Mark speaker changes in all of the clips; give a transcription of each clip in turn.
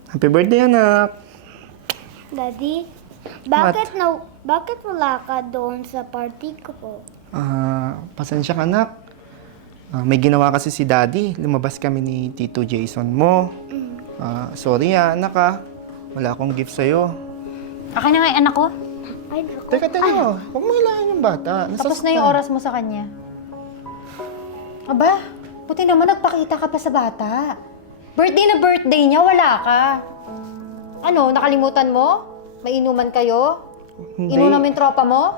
Speaker 1: Happy birthday, anak!
Speaker 2: Daddy,
Speaker 1: What?
Speaker 2: bakit wala ka doon sa party ko po?
Speaker 1: Pasensya ka, anak. May ginawa kasi si Daddy. Lumabas kami ni Tito Jason mo. Sorry anak Wala akong gift sa'yo.
Speaker 3: Akin na nga yung anak ko.
Speaker 2: Ay, naku.
Speaker 1: Teka. Huwag mo hilahin yung bata.
Speaker 3: Tapos na yung oras mo sa kanya. Aba, buti naman nagpakita ka pa sa bata. Birthday na birthday niya, wala ka. Ano, nakalimutan mo? May inuman kayo?
Speaker 1: Hindi.
Speaker 3: Inuman yung tropa mo?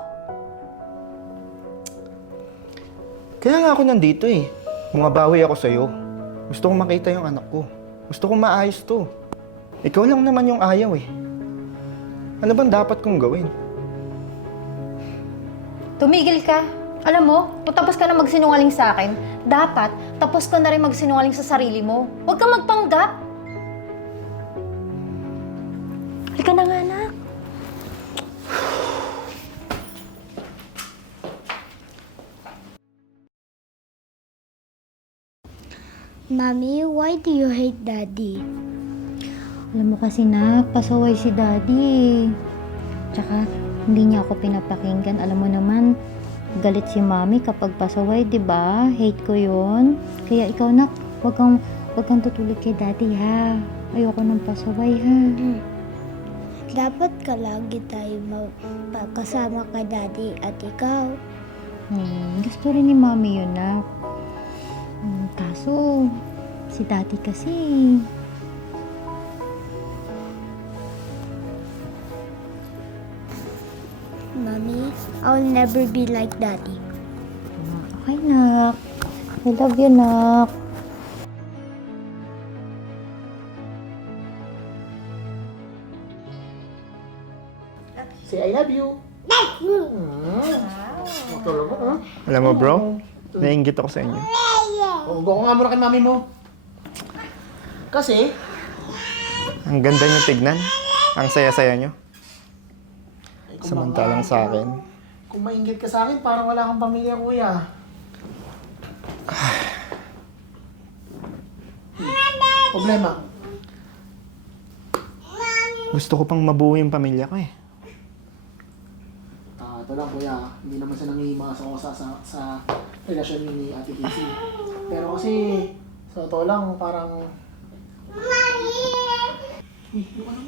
Speaker 1: Kaya nga ako nandito eh. Bumabawi ako sa'yo. Gusto kong makita yung anak ko. Gusto kong maayos to. Ikaw lang naman yung ayaw eh. Ano bang dapat kong gawin?
Speaker 3: Tumigil ka. Alam mo, kung tapos ka na magsinungaling sa akin, dapat tapos ka na rin magsinungaling sa sarili mo. Huwag kang magpanggap. Halika na nga, anak.
Speaker 2: Mommy, why do you hate Daddy?
Speaker 3: Alam mo kasi na, pasaway si Daddy. Tsaka, hindi niya ako pinapakinggan. Alam mo naman, galit si Mami kapag pasaway, di ba? Hate ko yon. Kaya ikaw nak, wag kang tutulog kay Daddy ha. Ayoko ng pasaway ha.
Speaker 2: Dapat ka lagi tayo kasama kay Daddy at ikaw.
Speaker 3: Gusto rin ni Mami yun nak. Kaso, si Daddy kasi,
Speaker 2: Mommy, I'll never be like Daddy.
Speaker 3: okay nak. I love you nak.
Speaker 4: Say I love you. Matulog mo, ha?
Speaker 1: Alam mo bro, naiingit ako sa inyo.
Speaker 4: Go nga muna kay mami mo. Kasi,
Speaker 1: Ang ganda niyo tignan. Ang saya-saya niyo.
Speaker 4: kung
Speaker 1: Samantalang sa akin.
Speaker 4: Kung mainggit ka sa akin, parang wala kang pamilya, kuya. Problema.
Speaker 1: Gusto ko pang mabuo yung pamilya ko eh.
Speaker 4: Ito lang, kuya. Hindi naman siya nangihimas ako sa relasyon ni Ate Casey. Pero kasi, sa totoo lang, parang... Uy,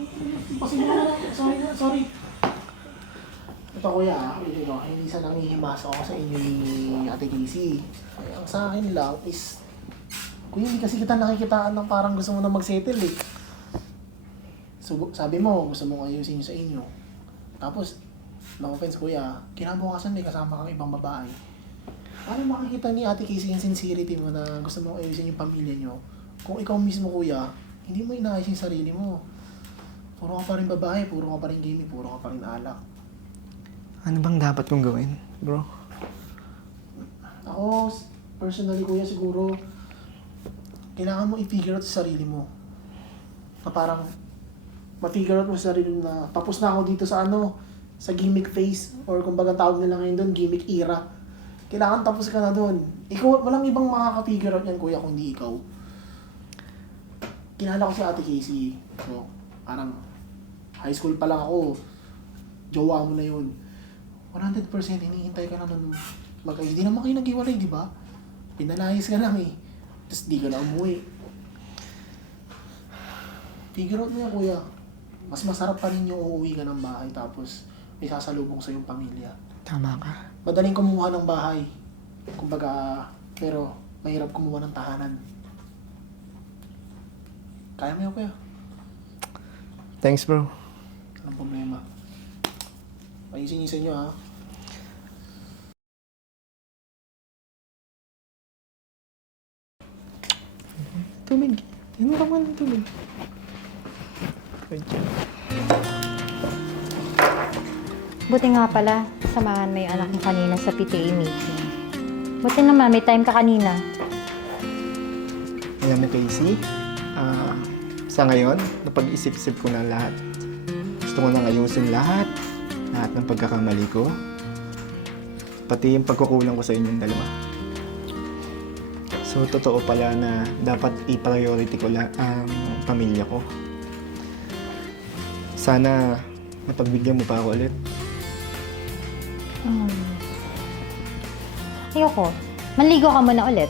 Speaker 4: sorry. Ito kuya, hindi siya nangihimas ako sa inyo ni Ate Casey. Ay, ang sa akin lang is, kuya, hindi kasi kita nakikitaan ng parang gusto mo na mag-settle eh. So, sabi mo, gusto mong ayusin yun sa inyo. Tapos, no offense kuya, kinabukasan may kasama kang ibang babae. Paano makikita ni Ate Casey yung sincerity mo na gusto mong ayusin yung pamilya nyo? Kung ikaw mismo kuya, hindi mo inaayos yung sarili mo. Puro ka pa rin babae, puro ka pa rin gaming, puro ka pa rin alak.
Speaker 1: Ano bang dapat kong gawin, bro?
Speaker 4: Ako, personally kuya, siguro, kailangan mo i-figure out sa sarili mo. Na parang, ma-figure out mo sa sarili mo na tapos na ako dito sa sa gimmick phase, or kumbaga tawag nila ngayon doon, gimmick era. Kailangan tapos ka na doon. Ikaw, walang ibang makaka-figure out yan kuya kung di ikaw. Kilala ko si Ate Casey. So, parang, high school pa lang ako, jowa mo na yun. 100% hinihintay ka na nun mag-ayos. Di naman kayo nag-iwalay, di ba? Pinalayas ka lang eh. Tapos di ka na umuwi. Figure out mo yan, kuya. Mas masarap pa rin yung uuwi ka ng bahay tapos may sasalubong sa iyong pamilya.
Speaker 1: Tama ka.
Speaker 4: Madaling kumuha ng bahay. Kumbaga, pero mahirap kumuha ng tahanan. Kaya mo yan, kuya.
Speaker 1: Thanks bro.
Speaker 4: Anong problema? Ayusin niyo sa inyo, ha?
Speaker 1: Tubig. Yan ka man ng tubig. Good job.
Speaker 3: Buti nga pala, samahan mo yung anak mo kanina sa PTA meeting. Buti naman, may time ka kanina.
Speaker 1: Alam mo Casey, sa ngayon, napag-isip-isip ko na lahat. Gusto ko nang ayusin lahat ng pagkakamali ko. Pati yung pagkukulang ko sa inyong dalawa. So, totoo pala na dapat i-priority ko lang ang pamilya ko. Sana napagbigyan mo pa ako ulit.
Speaker 3: Ayoko. Maligo ka muna ulit.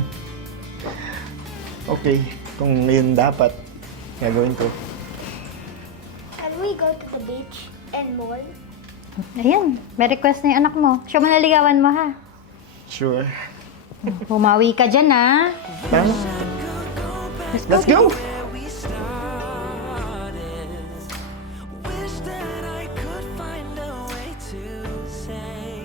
Speaker 1: Okay, kung ngayon dapat, gagawin ko.
Speaker 2: Can we go to the beach and mall?
Speaker 3: Ayun, may request na yung anak mo. Siya man naligawan mo, ha?
Speaker 1: Sure.
Speaker 3: Bumawi ka dyan, ha?
Speaker 1: Tama. Let's go!
Speaker 5: we started. Wish that I could find a way to say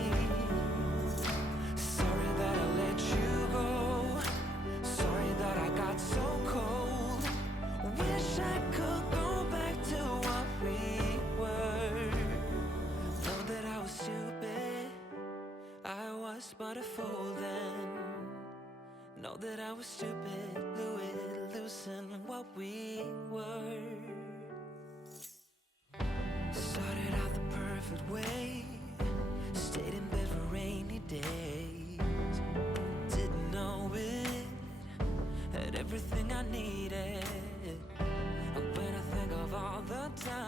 Speaker 5: sorry that I let you go. Sorry that I got so cold. Wish I could go back to what we were. Know that I was stupid. I was but a fool then. Know that I was stupid, blew it, loosen what we were. Started out the perfect way, stayed in bed for rainy days. Didn't know it, had everything I needed. And when I think of all the time